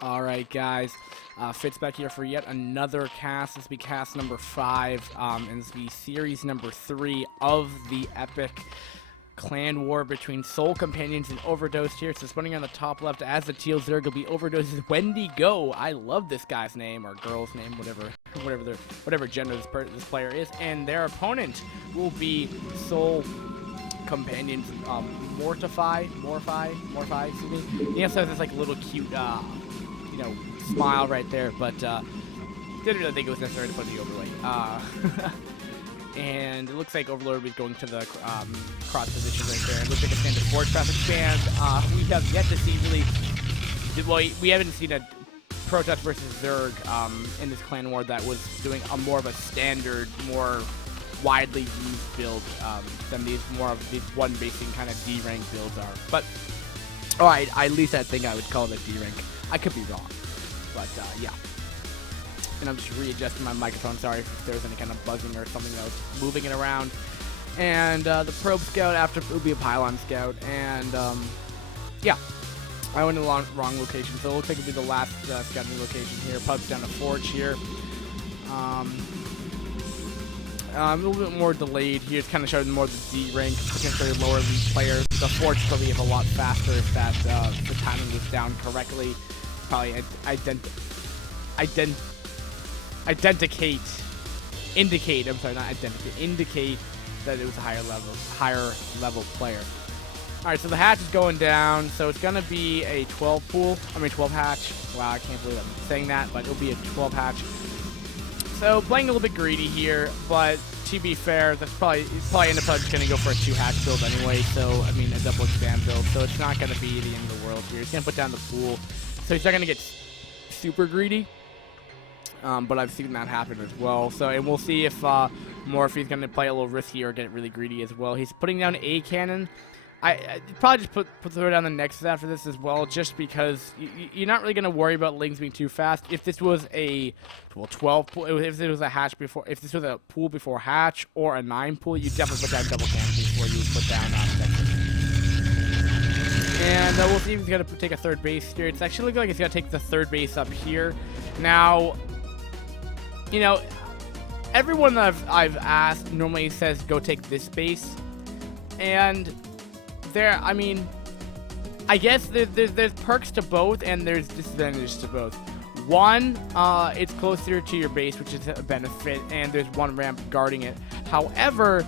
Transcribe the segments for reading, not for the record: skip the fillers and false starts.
All right, guys. Fitz back here for yet another cast. This will be cast number 5, and this will be series number 3 of the epic clan war between Soul Companions and OverDosed here. So spawning on the top left as the teal zerg will be OverDosed Wendigo. I love this guy's name or girl's name, whatever gender this player is, and their opponent will be Soul Companions Morfy, excuse me. He also has this like little cute smile right there, but didn't really think it was necessary to put the overlay. And it looks like Overlord was going to the cross position right there. It looks like a standard forward traffic band. We have yet to see we haven't seen a Protest versus Zerg in this clan war that was doing a more of a standard, more widely used build than these one basing kind of D rank builds are. But at least I think I would call it a D rank. I could be wrong, but yeah. And I'm just readjusting my microphone. Sorry if there's any kind of buzzing or something that was moving it around. And the probe scout after it will be a pylon scout. And yeah, I went to the wrong location, so it looks like it'll be the last scouting location here. Pub's down to Forge here. A little bit more delayed here. It's kind of showing more the D rank, potentially lower elite players. The Forge probably have a lot faster if that the timing was down correctly. Probably indicate that it was a higher level player. All right, so the hatch is going down, so it's gonna be a 12 hatch. Wow, I can't believe I'm saying that, but it'll be a 12 hatch. So playing a little bit greedy here, but to be fair, he's probably end up just gonna go for a 2 hatch build anyway. So I mean a double expand build, so it's not gonna be the end of the world here. He's gonna put down the pool, so he's not gonna get super greedy. But I've seen that happen as well. So, and we'll see if Morphy's going to play a little risky or get really greedy as well. He's putting down a cannon. I probably just throw down the Nexus after this as well, just because you're not really going to worry about lings being too fast. If this was a 12 pool, if it was a hatch before, if this was a pool before hatch or a 9 pool, you definitely put down double cannon before you would put down Nexus. And we'll see if he's going to take a third base here. It's actually looking like he's going to take the third base up here. Now, you know, everyone that I've asked normally says go take this base, and I mean, I guess there's perks to both and there's disadvantages to both. One, it's closer to your base, which is a benefit, and there's one ramp guarding it. However,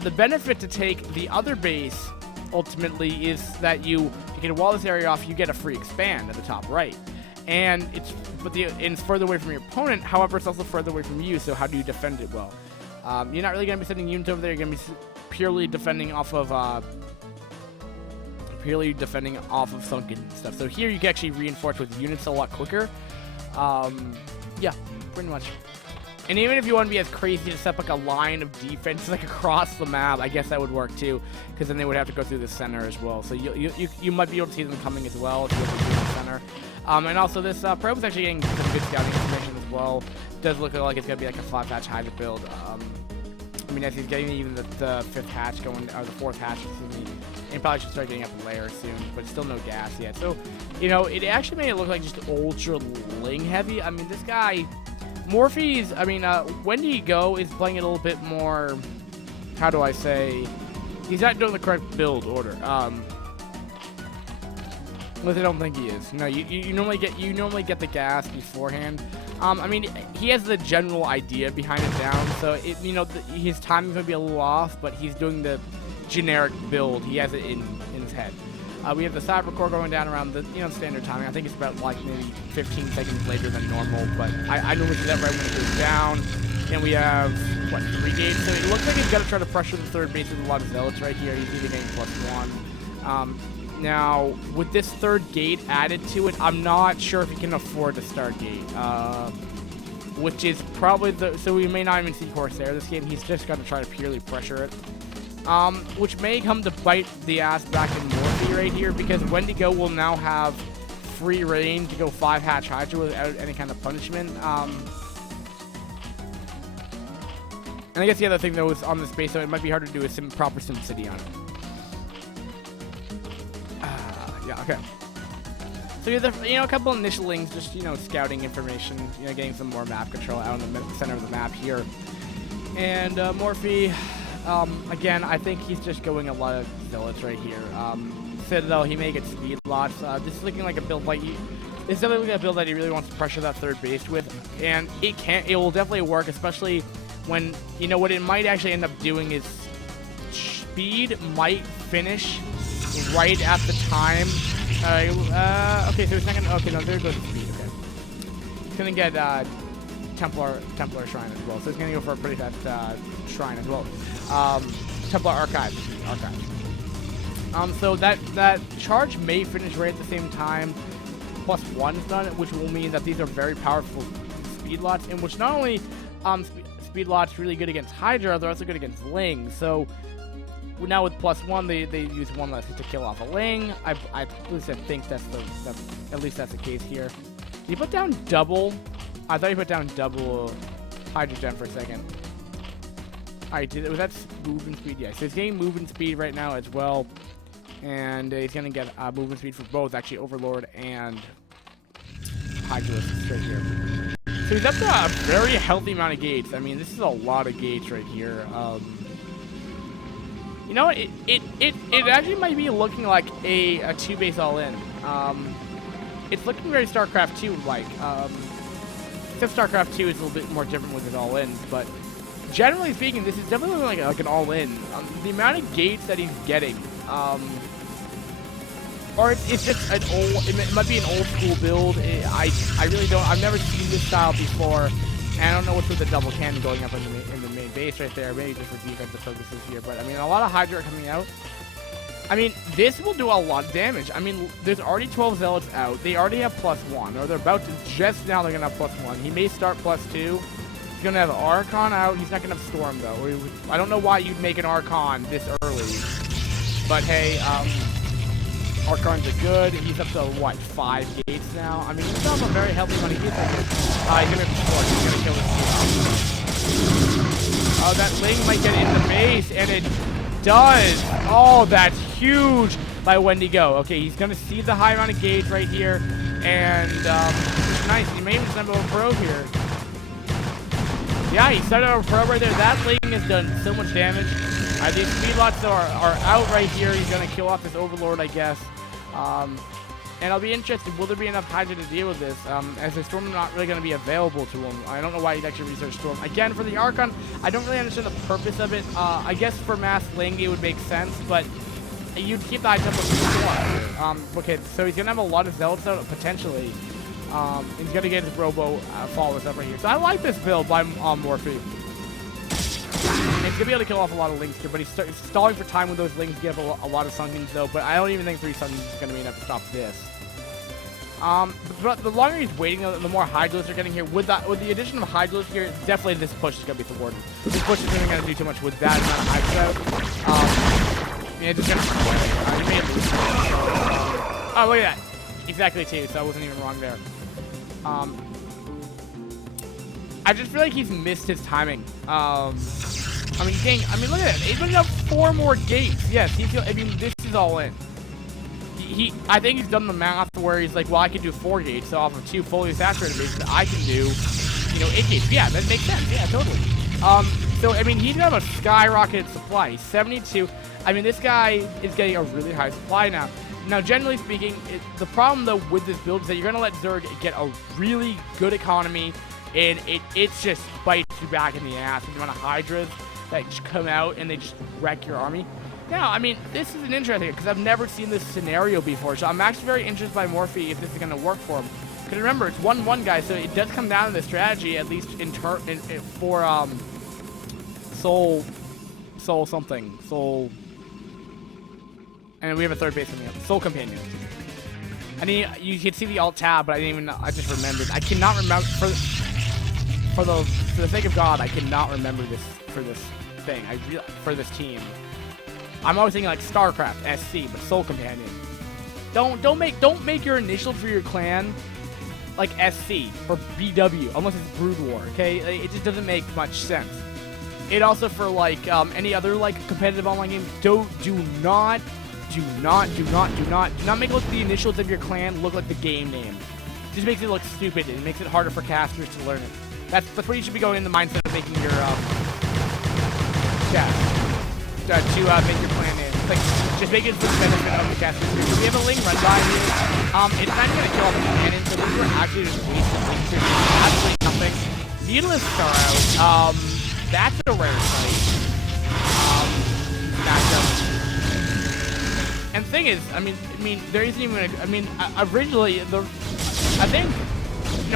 the benefit to take the other base ultimately is that you can wall this area off. You get a free expand at the top right. And it's further away from your opponent. However, it's also further away from you. So how do you defend it well? You're not really going to be sending units over there. You're going to be purely defending off of sunken stuff. So here you can actually reinforce with units a lot quicker. Yeah, pretty much. And even if you want to be as crazy to set up like a line of defense like across the map, I guess that would work too, because then they would have to go through the center as well. So you might be able to see them coming as well if you have to do the center. And also this probe is actually getting some good scouting information as well. It does look like it's going to be like a 5-hatch Hydra build. I mean, as he's getting even the 5th hatch going, or the 4th hatch, excuse me, and probably should start getting up the layer soon, but still no gas yet. So, you know, it actually made it look like just ultra ling heavy. I mean, this guy, Wendigo is playing it a little bit more, how do I say, he's not doing the correct build order. But I don't think he is. No, you normally get the gas beforehand. I mean, he has the general idea behind it down, so his timing's gonna be a little off, but he's doing the generic build. He has it in his head. We have the Cyber Core going down around the standard timing. I think it's about like maybe 15 seconds later than normal, but I normally do that right when it goes down. And we have 3 gates. So it looks like he's got to try to pressure the third base with a lot of zealots right here. He's either getting +1. Now, with this third gate added to it, I'm not sure if he can afford to start gate, which is probably so we may not even see Corsair this game. He's just got to try to purely pressure it, which may come to bite the ass back in Morphy right here, because Wendigo will now have free reign to go 5-hatch Hydra without any kind of punishment. And I guess the other thing, though, is on this base, so it might be hard to do a proper SimCity on it. Yeah, okay. So you have, a couple initial links, just, scouting information, getting some more map control out in the center of the map here. And Morfy, again, I think he's just going a lot of zealots right here. Citadel, he may get speed lots. This is looking like a build it's definitely a build that he really wants to pressure that third base with, and it will definitely work, especially when, what it might actually end up doing is speed might finish right at the time. Okay, so it's not gonna, okay, no, there goes the speed, okay. It's gonna get, Templar Shrine as well, so it's gonna go for a pretty fast, Shrine as well. Templar Archive. So that charge may finish right at the same time. +1 is done, which will mean that these are very powerful speed lots, in which not only speed lots really good against Hydra, they're also good against Ling. So now with +1, they use one less to kill off a Ling. I at least I think that's the case here. Did he put down double? I thought he put down double Hydra Gem for a second. Alright, was that movement speed? Yeah, so he's getting movement speed right now as well. And he's going to get movement speed for both, actually, Overlord and Hydra right here. So he's up to a very healthy amount of gates. I mean, this is a lot of gates right here. It actually might be looking like a 2-base all-in. It's looking very StarCraft 2-like. Except StarCraft 2 is a little bit more different with his all-ins, but generally speaking, this is definitely like an all-in. The amount of gates that he's getting, or it's just an old, it might be an old school build. I really don't, I've never seen this style before, and I don't know what's with the double cannon going up in the main base right there, maybe just for defensive purposes here, but I mean, a lot of Hydra are coming out. I mean, this will do a lot of damage. I mean, there's already 12 Zealots out. They already have +1, or they're about to, just now they're going to have +1. He may start +2. He's going to have Archon out. He's not going to have Storm, though. I don't know why you'd make an Archon this early. But, hey, Archons are good. He's up to, what, 5 gates now? I mean, he's still have a very healthy amount of gates. He's going to destroy. He's going to kill this. Oh, that Ling might get in the base, and it does. Oh, that's huge by Wendigo. Okay, he's going to see the high amount of gauge right here. And, nice. He may even send a pro here. Yeah, he started a pro right there. That Ling has done so much damage. These speed lots are out right here. He's going to kill off this Overlord, I guess. And I'll be interested, will there be enough Hydra to deal with this? As the Storm not really going to be available to him. I don't know why he'd actually research Storm. Again, for the Archon, I don't really understand the purpose of it. I guess for mass Ling, it would make sense, but you'd keep the high tempo for Storm. Okay, so he's going to have a lot of Zealots out, potentially. He's going to get his Robo followers up right here. So I like this build by Morfy. And he's going to be able to kill off a lot of Lings here, but he's stalling for time with those Lings. Give a lot of Sunkins, though, but I don't even think 3 Sunkins is going to be enough to stop this. But the longer he's waiting, the more Hydras are getting here. With the addition of Hydras here, definitely this push is going to be thwarted. This push isn't going to do too much with that amount of Hydras. Yeah, it's just going to... he may lose. Oh, look at that. Exactly 2, so I wasn't even wrong there. I just feel like he's missed his timing. I mean, look at that. He's putting up 4 more gates. Yes, this is all in. I think he's done the math where he's like, well, I can do 4 gates, so off of 2 fully saturated bases, I can do, 8 gates. Yeah, that makes sense. Yeah, totally. So, I mean, he's got a skyrocketed supply. He's 72. I mean, this guy is getting a really high supply now. Now, generally speaking, the problem, though, with this build is that you're going to let Zerg get a really good economy, and it's just bites you back in the ass with the amount of Hydras that just come out and they just wreck your army. Now, I mean, this is an interesting because I've never seen this scenario before, so I'm actually very interested by Morfy if this is going to work for him. Because remember, it's 1-1, guys, so it does come down to the strategy, at least for Soul something. Soul... And we have a third base coming up. Soul Companion. I mean, you can see the alt tab, but I just remembered. I cannot remember, for the sake of God, I cannot remember this for this thing. For this team. I'm always thinking like StarCraft, SC, but Soul Companion. Don't make your initial for your clan like SC or BW, unless it's Brood War, okay? It just doesn't make much sense. It also for like any other like competitive online game, do do not make the initials of your clan look like the game name. It just makes it look stupid. It makes it harder for casters to learn it. That's what you should be going in the mindset of making your to make your clan name. Like, just make it for the benefit of the casters. So we have a Ling run by here. It's not gonna kill off the cannon, so we were actually just wasting Lings here. Absolutely nothing. Needlists are out. That's a rare sight. And the thing is, I mean, there isn't even originally, I think,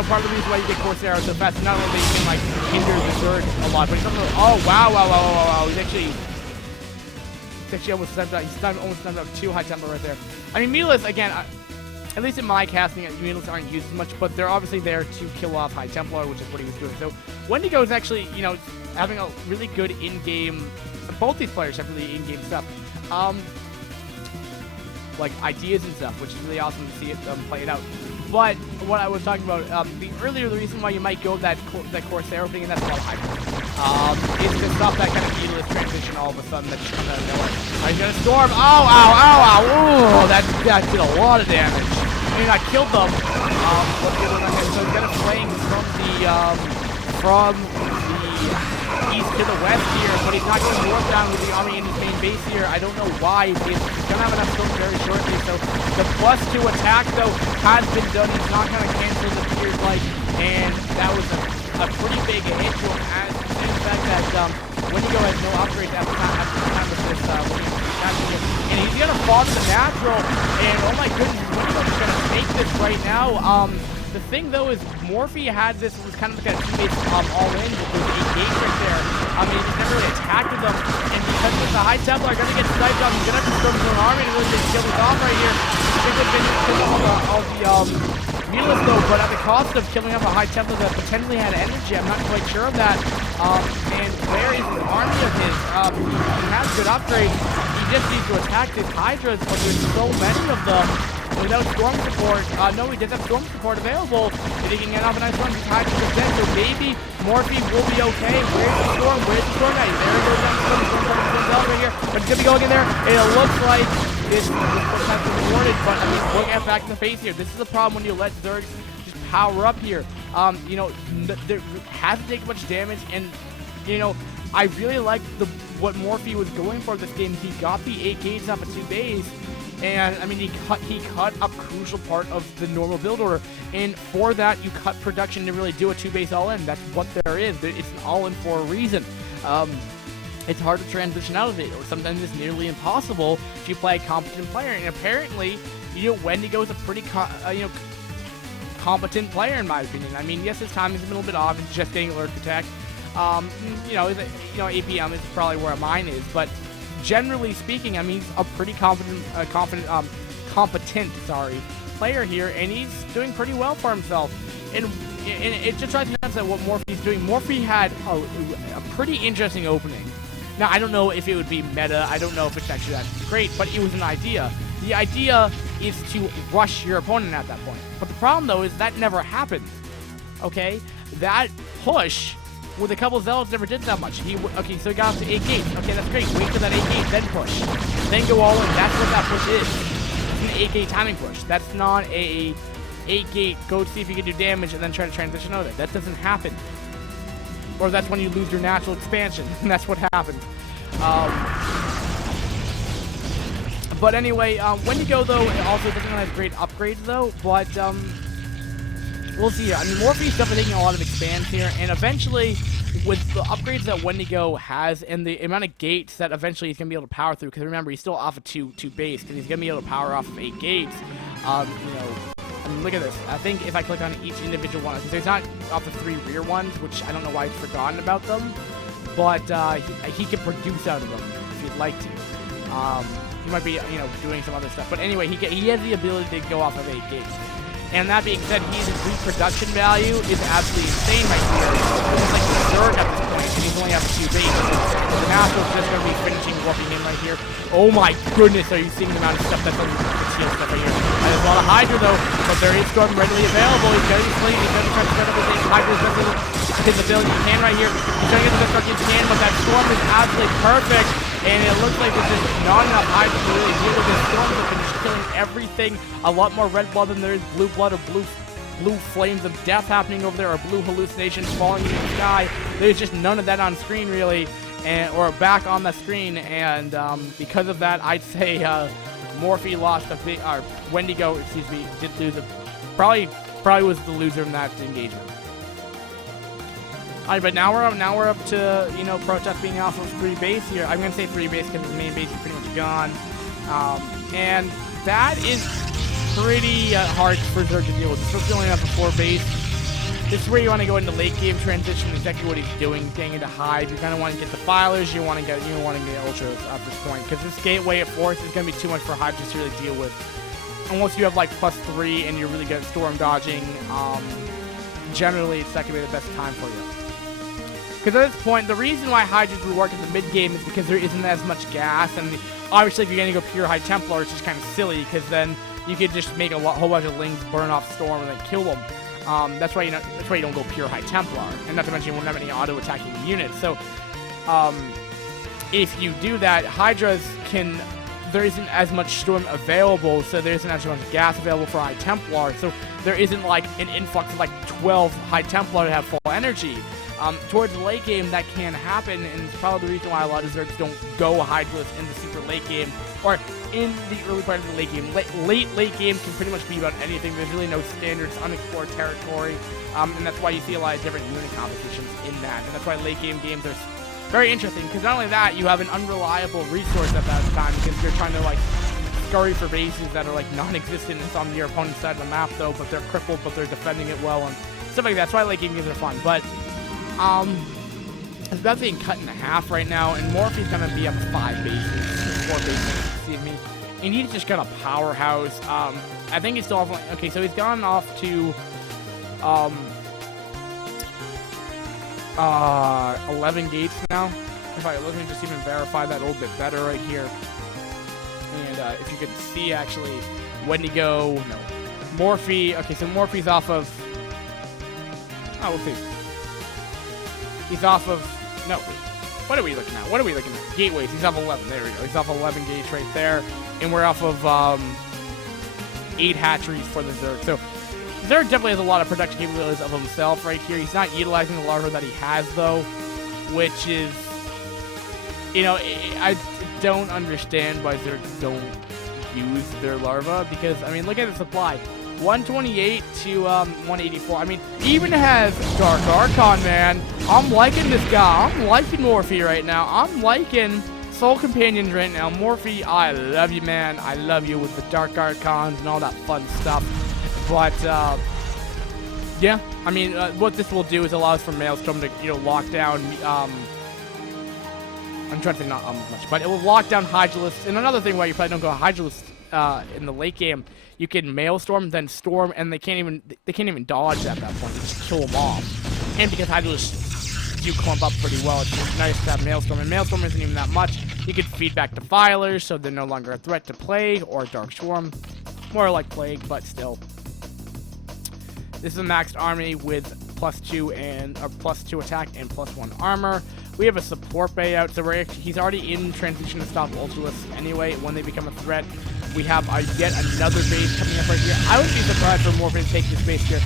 part of the reason why you get Corsair so fast, not only you can, like, hinder the Zerg a lot, but he's also, oh, wow, he's actually almost stepped out, almost stepped out 2 high tempo right there. I mean, Meatless, again, at least in my casting, Meatless aren't used as much, but they're obviously there to kill off High Templar, which is what he was doing. So, Wendigo is actually, having a really good in-game, both these players have really in-game stuff. Like ideas and stuff, which is really awesome to see it play it out. But what I was talking about the reason why you might go that Corsair opening, and that's a lot of hype, is to stop that kind of needless transition all of a sudden that's coming out of nowhere. He's gonna storm. Ow! Ooh, that did a lot of damage. I mean, I killed them. So he's gonna flank from the east to the west here, but he's not going north down with the army in his main base here. I don't know why. He's gonna have enough storms very shortly. So the +2 attack though has been done. He's not gonna cancel the Fears Light, and that was a pretty big hit to him. As the fact that Wendigo has no upgrades at the time of this, and he's gonna fall to the natural. And oh my goodness, Wendigo's gonna take this right now. The thing though is Morfy had this was kind of like a teammate all-in with the engage right there. I mean, he's never really attacked with them, and because of the High Templar are gonna get sniped on, he's gonna have to storm his own army to really kill this off right here. I think they've been killing all the Needless though, but at the cost of killing off a High Templar that potentially had energy. I'm not quite sure of that. And where is the army of his? He has good upgrades. He just needs to attack his Hydras, but there's so many of them. Without storm support, no, he does have storm support available. If he can get off a nice run, he's hiding to dead, so maybe Morphy will be okay. Where's the storm? Where's the storm guy? There he goes down the storm right here. But he's gonna be going in there. It looks like this has been rewarded, but I mean, look at back in the face here. This is the problem when you let Zerg just power up here. There hasn't taken much damage, and I really like what Morphy was going for this game. He got the 8 gates off of 2 bays. And I mean, he cut a crucial part of the normal build order, and for that you cut production to really do a 2-base all-in. That's what there is. It's an all-in for a reason. It's hard to transition out of it, or sometimes it's nearly impossible if you play a competent player. And apparently, Wendigo is a pretty competent player in my opinion. I mean, yes, his timing's a little bit off. It's just getting alert attack. APM is probably where mine is, but generally speaking, I mean, he's a pretty competent player here, and he's doing pretty well for himself. And it just tries to announce that what Morphy's doing. Morphy had a pretty interesting opening. Now, I don't know if it would be meta. I don't know if it's actually that great, but it was an idea. The idea is to rush your opponent at that point. But the problem, though, is that never happened. Okay? That push with a couple Zealots never did that much. Okay, so he got up to 8 gates. Okay, that's great. Wait for that 8 gates, then push. Then go all in. That's what that push is. It's an 8-gate timing push. That's not a 8-gate, go see if you can do damage and then try to transition out of it. That doesn't happen. Or that's when you lose your natural expansion. And that's what happened. But anyway, Wendigo, though, also doesn't have great upgrades, though. But, we'll see here. I mean, Morphy's definitely taking a lot of expands here, and eventually, with the upgrades that Wendigo has and the amount of gates that eventually he's going to be able to power through, because remember, he's still off of 2 base, because he's going to be able to power off of 8 gates. I mean, look at this. I think if I click on each individual one, because there's not off the 3 rear ones, which I don't know why I've forgotten about them, but he can produce out of them if he'd like to. He might be, doing some other stuff. But anyway, he has the ability to go off of 8 gates. And that being said, his reproduction value is absolutely insane right here. It's like the Zerg at this point, and he's only up 2 bases. The Master's just going to be finishing whooping him right here. Oh my goodness, are you seeing the amount of stuff that's on the shield stuff right here? There's a lot of Hydra though, but there is Storm readily available. He's going to be playing, he's going to try to spread everything. Hydra's his ability he can right here. He's trying to get the best arc he can, but that Storm is absolutely perfect. and it looks like there's just not enough Hydra to really deal with this storm. They're just killing everything. A lot more red blood than there is blue blood or blue flames of death happening over there, or blue hallucinations falling into the sky. There's just none of that on screen, really, or back on the screen, and because of that, I'd say Morphy lost a big, or Wendigo, excuse me, did lose probably was the loser in that engagement. Alright, but now we're up to, you know, Protest being off of 3 base here. I'm gonna say 3 base because his main base is pretty much gone, and that is pretty hard for Zerg to deal with. Especially only up to 4 base. This is where you want to go into late game transition. Exactly what he's doing, getting into Hive. You kind of want to get the filers. You want to get ultras at this point, because this gateway at force is going to be too much for Hive just to really deal with. Unless you have like +3 and you're really good at storm dodging, generally it's not going to be the best time for you. Because at this point, the reason why Hydras would work in the mid game is because there isn't as much gas, and obviously if you're going to go pure High Templar, it's just kind of silly, because then you could just make a whole bunch of Lings burn off Storm and then kill them. That's why you don't go pure High Templar, and not to mention you won't have any auto attacking units. So, if you do that, Hydras there isn't as much Storm available, so there isn't as much gas available for High Templar. So there isn't like an influx of like 12 High Templar to have full energy. Towards the late game, that can happen, and it's probably the reason why a lot of Zergs don't go Hydras in the super late game, or in the early part of the late game. Late game can pretty much be about anything. There's really no standards, unexplored territory, and that's why you see a lot of different unit competitions in that. And that's why late game games are very interesting, because not only that, you have an unreliable resource at that time, because you're trying to like scurry for bases that are like non-existent on your opponent's side of the map, though, but they're crippled, but they're defending it well, and stuff like that. That's why late game games are fun. But it's about being cut in half right now, and Morphy's gonna be up 5 bases, 4 bases, excuse me. And he's just got a powerhouse. I think he's still off. Okay, so he's gone off to 11 gates now. Let me just even verify that a little bit better right here. And if you could see, actually, Wendigo, no, Morphy. Okay, so Morphy's off of. Oh, we'll see. He's off of, no, what are we looking at? Gateways, he's off 11, there we go. He's off 11 gates right there, and we're off of 8 hatcheries for the Zerg. So Zerg definitely has a lot of production capabilities of himself right here. He's not utilizing the larva that he has, though, which is, you know, I don't understand why Zergs don't use their larva, because, I mean, look at the supply. 128 to 184. I mean, he even has Dark Archon, man. I'm liking this guy. I'm liking Morphy right now. I'm liking Soul Companions right now. Morphy, I love you, man. I love you with the Dark Archons and all that fun stuff. But, yeah. I mean, what this will do is allow us for Maelstrom to, you know, lock down, I'm trying to say not much, but it will lock down Hydralists. And another thing why you probably don't go Hydralists in the late game, you can Maelstrom, then Storm, and they can't even dodge at that point. You just kill them off. And because Hydralists do clump up pretty well, it's nice to have Maelstrom. And Maelstrom isn't even that much. You can feed back to Filers, so they're no longer a threat to Plague or Dark Swarm. More like Plague, but still. This is a maxed army with +2 and +2 attack and +1 armor. We have a support bay out, so he's already in transition to stop Ultralists anyway when they become a threat. We have yet another base coming up right here. I would be surprised for Morphy to take this base here,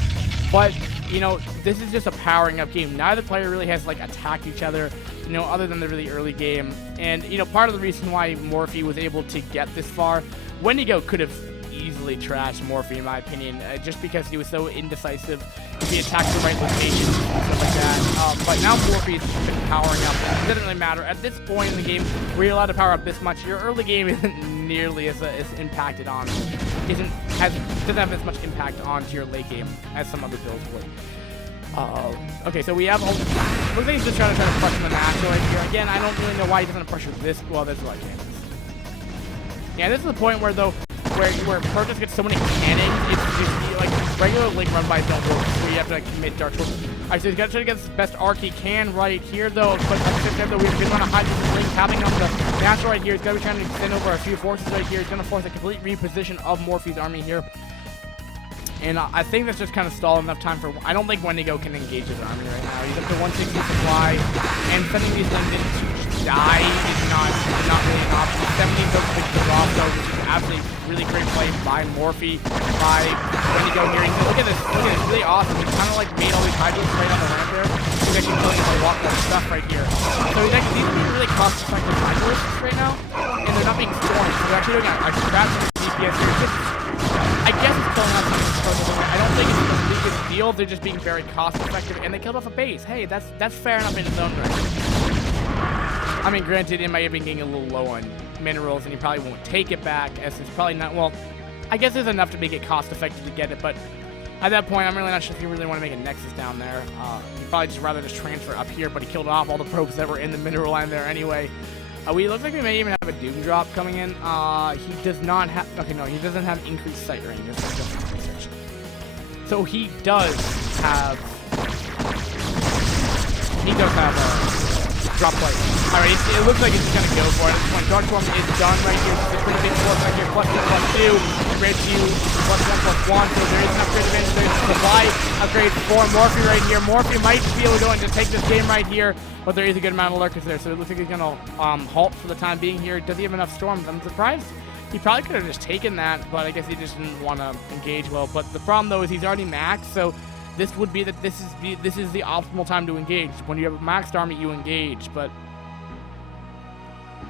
but you know, this is just a powering up game. Neither player really has like attacked each other, you know, other than the really early game. And you know, part of the reason why Morphy was able to get this far, Wendigo could have easily trashed Morphy, in my opinion, just because he was so indecisive. He attacked the right location and stuff like that. But now Morphy's been powering up. It doesn't really matter. At this point in the game, where you're allowed to power up this much, your early game isn't nearly as impacted on, doesn't have as much impact onto your late game as some other builds would. Okay, so we have, looks like he's just trying to pressure the natural right here. Again, I don't really know why he doesn't pressure this. Well, that's what I can. Yeah, this is the point where, though, where Purchase gets so many cannons, it's just, like, regular link run bys don't work, where you have to, like, commit Dark Swarm. Alright, so he's got to try to get the best arc he can right here, though. But like I said, though, we've been on a high link, tapping on the natural right here. He's going to be trying to extend over a few forces right here. He's going to force a complete reposition of Morphy's army here. And I think that's just kind of stalled enough time for... I don't think Wendigo can engage his army right now. He's up to 160 supply, and sending these lings in die is not really an option. 17 took the drop though, which is absolutely really great play by Morfy, by Wendigo here. Look at this, really awesome. He kind of like made all these hydros right on the ramp there. He's actually killing a lot more stuff right here. So these are being really cost-effective hydros right now, and they're not being stormed. So they're actually doing a scrap DPS here. I guess it's killing off the I don't think it's a big deal. They're just being very cost-effective, and they killed off a base. Hey, that's fair enough in its own right. I mean, granted, it might have been getting a little low on minerals, and you probably won't take it back, as it's probably not, well, I guess there's enough to make it cost-effective to get it, but at that point, I'm really not sure if you really want to make a nexus down there. You'd probably just rather just transfer up here, but he killed off all the probes that were in the mineral line there anyway. We look like we may even have a Doom drop coming in. He does not have, okay, no, he doesn't have increased sight range. This is just research. So he does have drop plate. Alright, it looks like it's just gonna go for it. At this point, Dark Form is done right here. It's a pretty big plus right here. +2, +2. Red 2, +1, +1. So there is an upgrade advantage. There's a supply upgrade for Morfy right here. Morfy might be able to go and just take this game right here, but there is a good amount of lurkers there. So it looks like he's gonna halt for the time being here. Does he have enough storms? I'm surprised. He probably could have just taken that, but I guess he just didn't want to engage well. But the problem though is he's already maxed, so this would be that this is the optimal time to engage. When you have a maxed army, you engage, but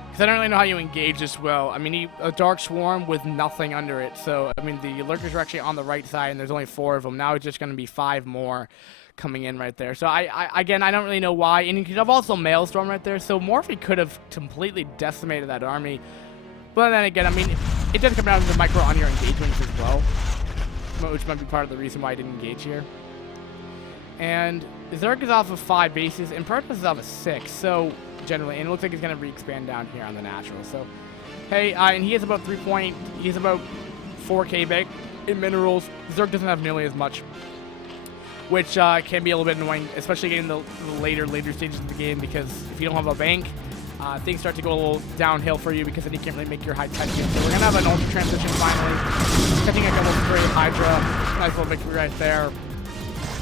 because I don't really know how you engage this well. I mean, a Dark Swarm with nothing under it. So I mean, the lurkers are actually on the right side, and there's only 4 of them. Now it's just going to be 5 more coming in right there. So again, I don't really know why. And you could have also Maelstrom right there. So Morphe could have completely decimated that army. But then again, I mean, it does come down to the micro on your engagements as well, which might be part of the reason why I didn't engage here. And Zerg is off of 5 bases, and Protoss is off of 6, so generally, and it looks like he's going to re-expand down here on the natural. So, hey, and he has about 4K back in minerals. Zerg doesn't have nearly as much, which can be a little bit annoying, especially getting the later stages of the game, because if you don't have a bank, things start to go a little downhill for you, because then you can't really make your high-tech game. So we're going to have an ultra transition finally. Catching a couple of great Hydra. Nice little victory right there.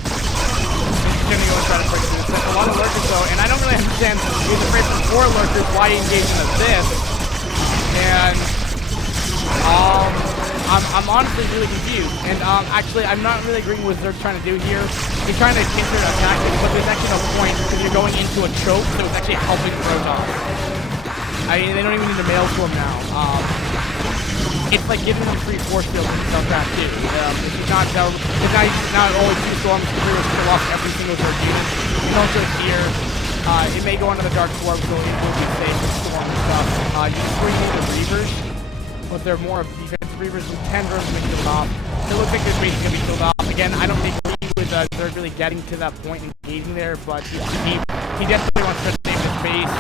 He's going to go and try to break through this. A lot of lurkers, though, and I don't really understand. He's afraid for 4 lurkers why he engaged into this. And I'm honestly really confused. And actually, I'm not really agreeing with what Zerg's trying to do here. He's trying to counter a tactic, but there's actually no point because you're going into a choke, so it's actually helping Protoss. I mean, they don't even need to Maelstrom now. It's like giving them free force fields and stuff that too. It's not only 2 storms to pretty much kill off every single Zerg unit. It's also here. It may go into the Dark Swarm, so it will be safe with storm and stuff. You can bring in the Reavers, but they're more of defensive Reavers with 10 drones to be killed off. It looks like this base is going to be killed off. Again, I don't think with Zerg really getting to that point and engaging there, but he definitely wants to save this base.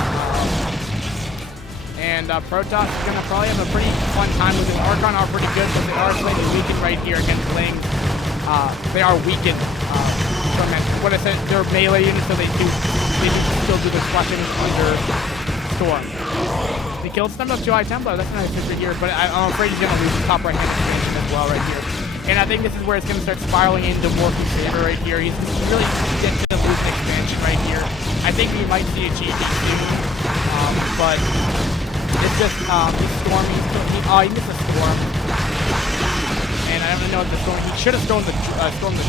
And Protoss is going to probably have a pretty fun time with it. Archon are pretty good, but they are slightly weakened right here against Ling. They are weakened. What I said, they're melee units, so they do still do the slashing under Storm. He killed some of 2 high tempo. That's nice victory here, but I'm afraid he's going to lose the top right hand expansion as well right here. And I think this is where it's going to start spiraling into Morphe's favor right here. He's really going to lose the expansion right here. I think we might see a GG soon, but it's just, he's storming. He missed a storm. And I don't really know what the storm. He should have stormed the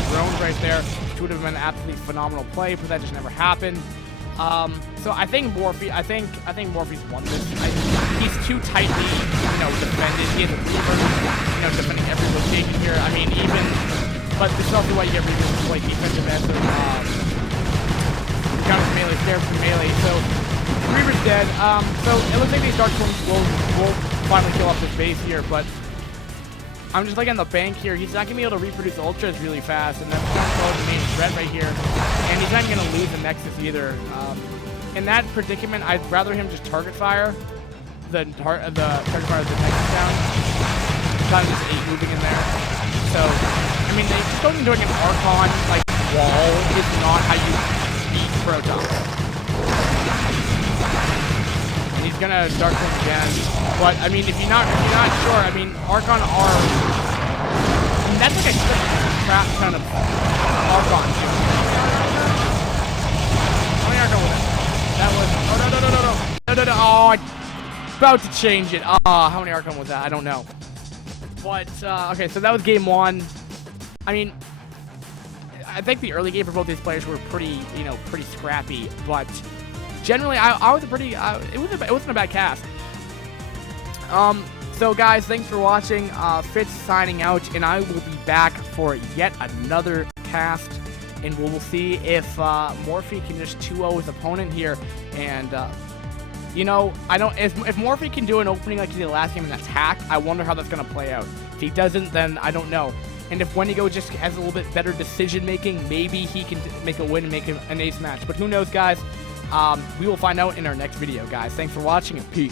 drones right there, which would have been an absolutely phenomenal play, but that just never happened. So I think Morphe, I think Morphe's won this. He's too tightly, defended. He has a Reaver, defending every location here. I mean, but this is also why you get Reavers to play defensive as of, counter melee, stare from melee. So Reaver's dead. So it looks like these Dark Swarms will finally kill off this base here, but I'm just looking at the bank here. He's not going to be able to reproduce ultras really fast, and that's going to throw the main threat right here. And he's not going to lose the Nexus either. In that predicament, I'd rather him just target fire the target fire of the Nexus down. Kind of just 8 moving in there. So, I mean, just going into an Archon like wall is not how you beat Protoss. And he's gonna Dark Form again. But I mean, if you're not sure, I mean, Archon are. I mean, that's like a crap ton of Archon. How many Archon was that? That was. Oh no! no. Oh, about to change it. How many Archon was that? I don't know. But, okay, so that was game one. I mean, I think the early game for both these players were pretty, pretty scrappy. But generally, I was a pretty, it wasn't a bad cast. So guys, thanks for watching. Fitz signing out, and I will be back for yet another cast. And we'll see if Morfy can just 2-0 his opponent here. And, if Morfy can do an opening like he did last game and attack, I wonder how that's going to play out. If he doesn't, then I don't know. And if Wendigo just has a little bit better decision-making, maybe he can make a win and make an ace match. But who knows, guys? We will find out in our next video, guys. Thanks for watching, and peace.